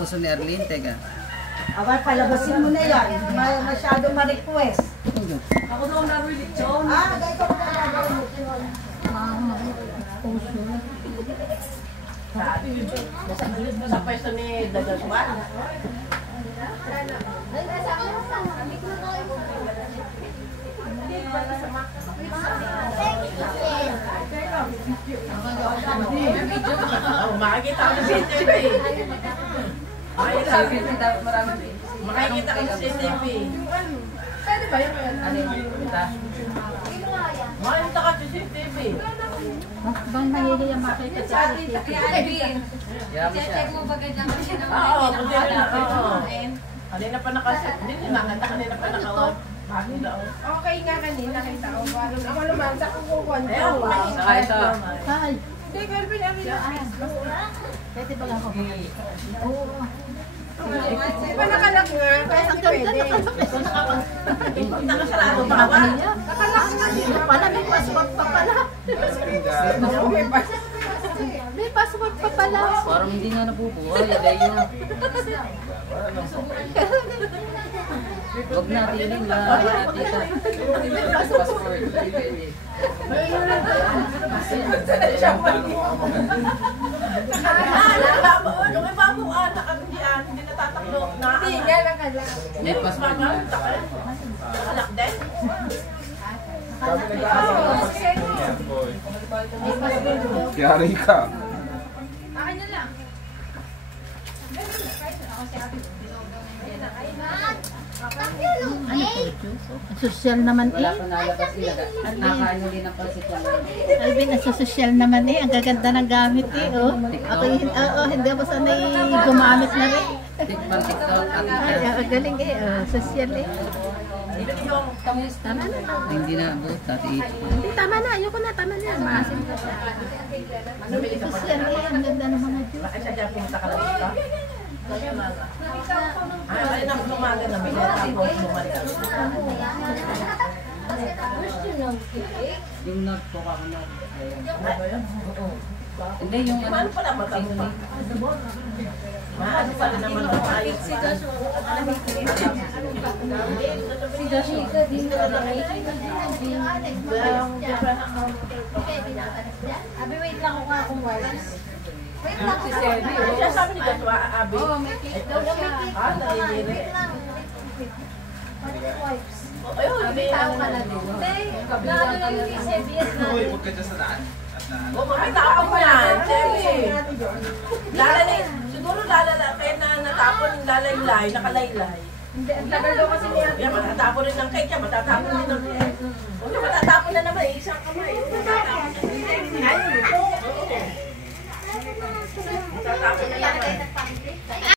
gusto ni Arlene, teka. Abay, palabasin mo na yan. Masyado ma-request. Ako daw naroon lechon. Gaya ko na naroon lechon. Nasa gilid mo sa pwesto ni Dagaswan. Makikita ko sa CCTV. Makikita ko sa CCTV. Pwede ba yun? Ano yung kita? Makikita ka sa CCTV. Bang nahihiya makita sa CCTV. Check mo ba ganyan kasi naman? Oo, kundi na. Kanina pa nakasit. Hindi nakita, kanina pa naka-on. Okay nga kanina, kita ko. Parang ako naman, sa kukukuhan ko. Saka ito. Hi. Hindi, Calvin, ang Pwede ba lang ako? Oo. Di ba nakalak nga? Kaya hindi pwede. Nakasarado pa ba? Nakalak nga. Pala, may password pa pala. May password pa pala. Parang hindi nga nabubuhay. Dahil yun. Huwag natin lahat dito. Passport. Yung iba mo, hindi natataklo. Hindi nga nakalak. May passport na. Nakalak din? Yari ka. Akin na lang. Social naman Wala eh. pa nalabas sila. Nakaano din ang pansit ko. Alvin, nasa social naman eh. Ang gaganda ng gamit eh. Oh. Ako, hindi ako sanay gumamit na rin. Tikman, TikTok, at Ay, ang galing eh. Social eh. Tama na. hindi na abot. Dati Hindi, tama na. Ayoko na. Tama na. Maasin ko siya. Social eh. Ang ganda ng mga Diyos. Bakit siya dyan pumunta ka lang dito? Ay, umaga na may tapos bumalik. yung nagpuka ko na. Ano ba yun? Oo. Hindi, yung Paano pala matapos? Maano pala naman ang ayos. Si Joshua. Si Joshua. Abi, wait lang ako nga kung wires. Si Selby. Siya sabi ni Joshua, Abi. Oo, may cake daw siya. Naliliri. Wipes. Ayun, hindi. Tao ka na din. Naano lang yung kay Sebi at na. Huwag ka dyan sa daan. Oh, may tapon mo yan. Selby. Lalay. Siguro lalala. Kaya na natapon yung lalaylay, nakalaylay. Hindi, ang tagal daw kasi niya. Yan, matatapon rin ng cake yan. Matatapon din ng cake. Huwag na matatapon na naman. Isang kamay.